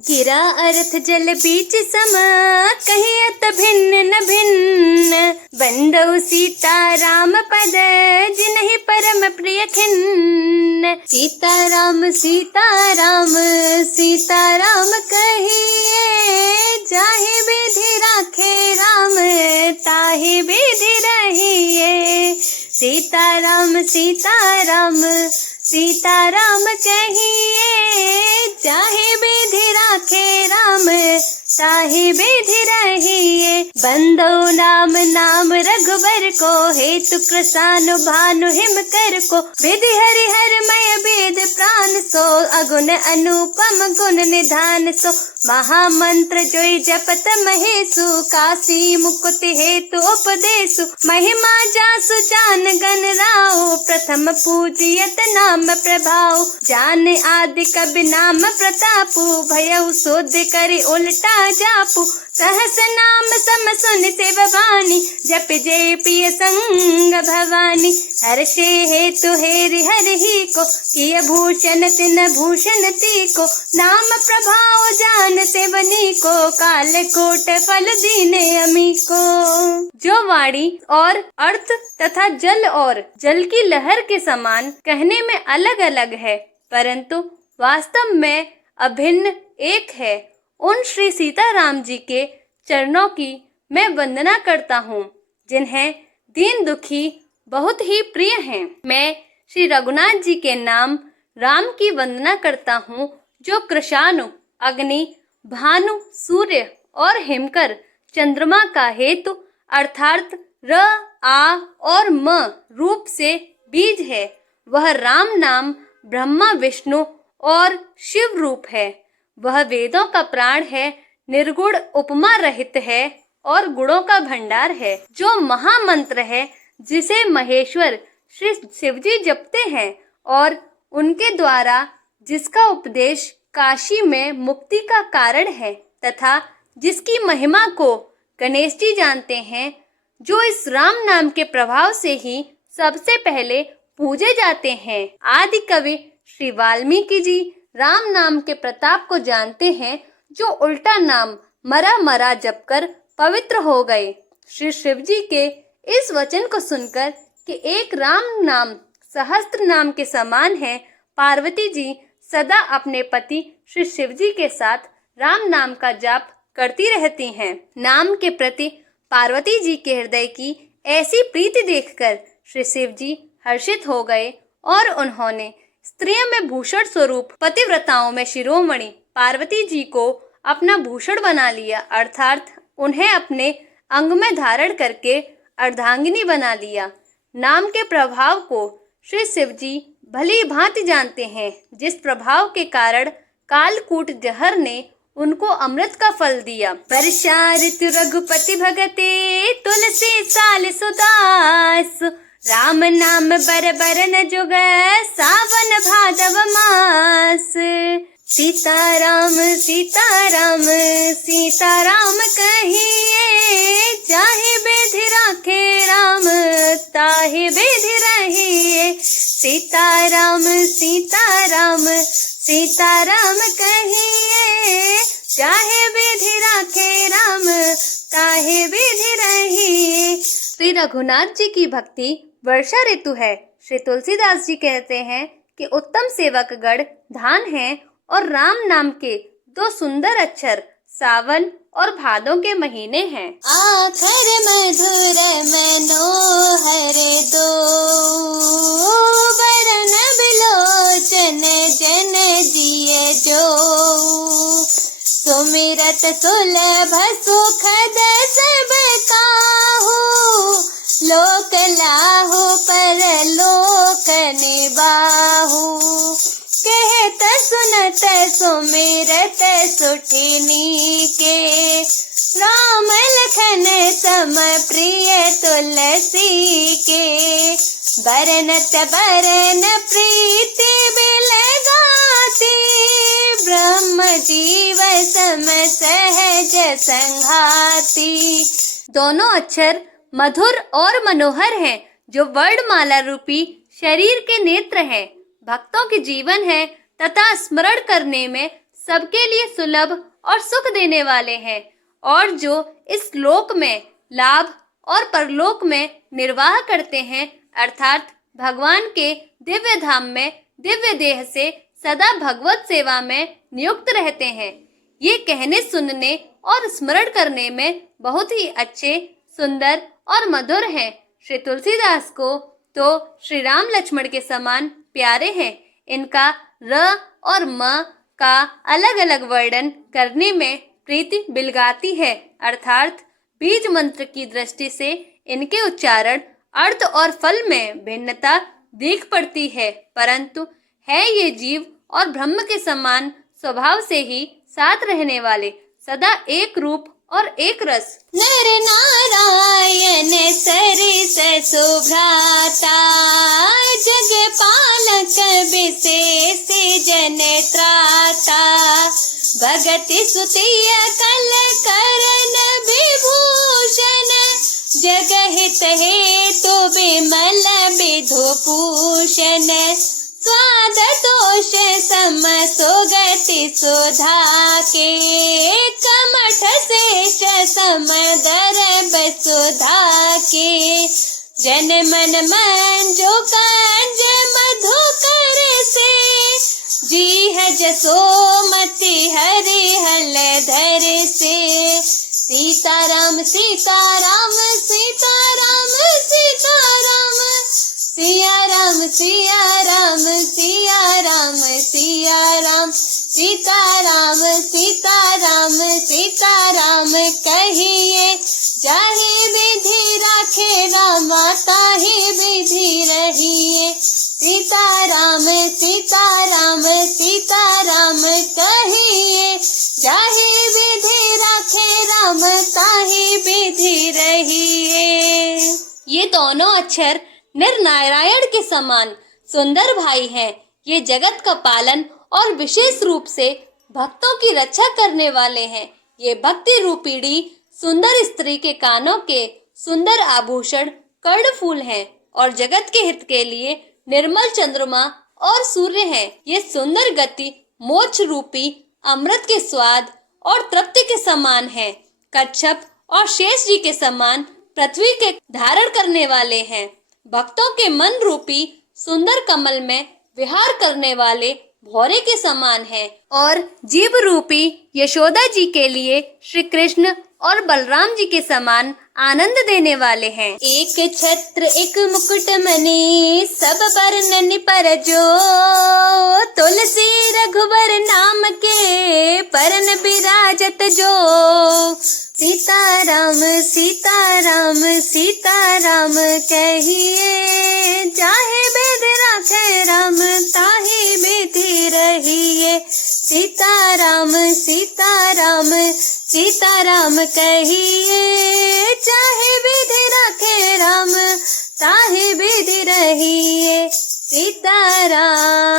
गिरा अर्थ जल बीच समा, कहीं अत भिन्न न भिन्न। बंदौ सीता राम पद, जिन्हि परम प्रिय खिन्न। सीता राम सीता राम सीता राम कहिए, जाहि विधि राखे राम ताहि विधि रहिए। सीता राम सीता राम कहिए, जाहि विधि राखे राम ताहि विधि रहिए। बंदौ नाम नाम रघुबर को, हेतु कृसानु भानु हिम कर को। विधि हरिहरमय वेद प्राण सो, अगुण अनुपम गुण निधान सो। महामंत्र जोई जपत महेशु, काशी मुकुति हेतु उपदेशु। महिमा जासु जान गण राउ, प्रथम पूजियत नाम प्रभाव। जान आदि कबि नाम प्रतापु, भयउ शोध करि उल्टा जापु। सहस नाम सम सुन शिव वाणी, जप जय पिय संग भवानी। हर्षे हेतु हेरि हरहि को, किय भूषण तिन भूषण ती को। नाम प्रभाव जान सेवनी को, काल कोट फल दीने अमी को। जो वाणी और अर्थ तथा जल और जल की लहर के समान कहने में अलग अलग है, परंतु वास्तव में अभिन्न एक है, उन श्री सीताराम जी के चरणों की मैं वंदना करता हूँ, जिन्हें दीन दुखी बहुत ही प्रिय हैं। मैं श्री रघुनाथ जी के नाम राम की वंदना करता हूँ, जो कृशानु, अग्नि, भानु, सूर्य और हिमकर, चंद्रमा का हेतु अर्थात र, आ और म रूप से बीज है। वह राम नाम ब्रह्मा विष्णु और शिव रूप है। वह वेदों का प्राण है, निर्गुण उपमा रहित है और गुणों का भंडार है। जो महामंत्र है, जिसे महेश्वर श्री शिवजी जपते हैं और उनके द्वारा जिसका उपदेश काशी में मुक्ति का कारण है, तथा जिसकी महिमा को गणेश जी जानते हैं, जो इस राम नाम के प्रभाव से ही सबसे पहले पूजे जाते हैं। आदि कवि श्री वाल्मीकि जी राम नाम के प्रताप को जानते हैं, जो उल्टा नाम मरा मरा जपकर पवित्र हो गए। श्री शिव जी के इस वचन को सुनकर कि एक राम नाम सहस्त्र नाम के समान है, पार्वती जी सदा अपने पति श्री शिव जी के साथ राम नाम का जाप करती रहती हैं। नाम के प्रति पार्वती जी के हृदय की ऐसी प्रीति देखकर श्री शिव जी हर्षित हो गए और उन्होंने स्त्रियों में भूषण स्वरूप पतिव्रताओं में शिरोमणि पार्वती जी को अपना भूषण बना लिया, अर्थात उन्हें अपने अंग में धारण करके अर्धांगिनी बना लिया। नाम के प्रभाव को श्री शिव जी भली भांति जानते हैं, जिस प्रभाव के कारण कालकूट जहर ने उनको अमृत का फल दिया। वर्षा ऋतु रघुपति भगते, तुलसी साल सुदास। राम नाम बर बर न जुग, सावन भादव मास। सीताराम सीताराम सीताराम कहिए, जाहि विधि राखे राम ताहि विधि रहिए। सीताराम सीताराम सीताराम कहिए, जाहि विधि राखे राम ताहि विधि रहिए। श्री रघुनाथ जी की भक्ति वर्षा ऋतु है। श्री तुलसीदास जी कहते हैं कि उत्तम सेवक गण धान है और राम नाम के दो सुंदर अक्षर सावन और भादों के महीने हैं। आखर मधुर मनोहर दो, बरन बिलोचन जन जिय जो। सुमिरत सुलभ सुखद सब काहू, लोक लाहु परलोक निबाहु। कहत सुनत सुमिरत सुठिनी के, राम लखन सम प्रिय तुलसी के। बरनत बरन प्रीति बिलगाती, ब्रह्म जीव सम सहज संघाती। दोनों अक्षर मधुर और मनोहर हैं, जो वर्णमाला रूपी शरीर के नेत्र हैं, भक्तों के जीवन है तथा स्मरण करने में सबके लिए सुलभ और सुख देने वाले हैं और जो इस लोक में लाभ और परलोक में निर्वाह करते हैं अर्थात भगवान के दिव्य धाम में दिव्य देह से सदा भगवत सेवा में नियुक्त रहते हैं। ये कहने सुनने और स्मरण करने में बहुत ही अच्छे, सुंदर और मधुर हैं। श्री तुलसीदास को तो श्री राम लक्ष्मण के समान प्यारे हैं। इनका र और म का अलग अलग वर्णन करने में प्रीति बिलगाती है अर्थात बीज मंत्र की दृष्टि से इनके उच्चारण, अर्थ और फल में भिन्नता दिख पड़ती है, परंतु है ये जीव और ब्रह्म के समान स्वभाव से ही साथ रहने वाले, सदा एक रूप और एक रस। नर नारायण सरिस सुभ्राता, जग पालक विशेष जन त्राता, भगति सुतिय कल करन विभूषण, जग हित हेतु विमल विधुभूषण, स्वाद दोष सम सुगति सुधा के, कमठ शेष समदर सुधा के, जन मन मंजो कंज मधुकर से, जी है जसोमति हरि हलधर से, सीताराम सीताराम सीताराम सीताराम, सिया राम सिया राम सिया राम सिया राम, सीताराम सीताराम सीताराम कहिए, जाहि विधि राखे रामा ताहि विधि रहिए, सीताराम सीताराम सीताराम कहिए, जाहि विधि राखे राम ताहि विधि रहिए। ये दोनों अक्षर नर नारायण के समान सुंदर भाई हैं। ये जगत का पालन और विशेष रूप से भक्तों की रक्षा करने वाले हैं। ये भक्ति रूपीणी सुंदर स्त्री के कानों के सुंदर आभूषण कर्णफूल हैं और जगत के हित के लिए निर्मल चंद्रमा और सूर्य हैं। ये सुंदर गति मोक्ष रूपी अमृत के स्वाद और तृप्ति के समान है। कच्छप और शेष जी के समान पृथ्वी के धारण करने वाले हैं। भक्तों के मन रूपी सुंदर कमल में विहार करने वाले भौरे के समान है और जीव रूपी यशोदा जी के लिए श्री कृष्ण और बलराम जी के समान आनंद देने वाले हैं। एक छत्र एक मुकुट मणि सब बरनन पर जो, तुलसी रघुबर नाम के परन बिराजत जो, सीताराम सीताराम सीताराम कहिए, जाहे वेद राखे राम ताहि विधि रहिए, सीताराम सीताराम सीताराम कहिए, चाहे विधि राखे राम ताहि विधि रहिए, सीताराम।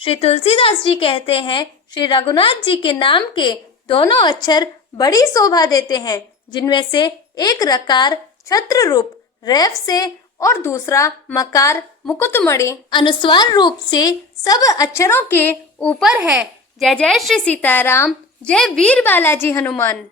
श्री तुलसीदास जी कहते हैं श्री रघुनाथ जी के नाम के दोनों अक्षर बड़ी शोभा देते हैं, जिनमें से एक रकार छत्र रूप रेफ से और दूसरा मकार मुकुटमणि अनुस्वार रूप से सब अक्षरों के ऊपर है। जय जय श्री सीताराम, जय वीर बालाजी हनुमान।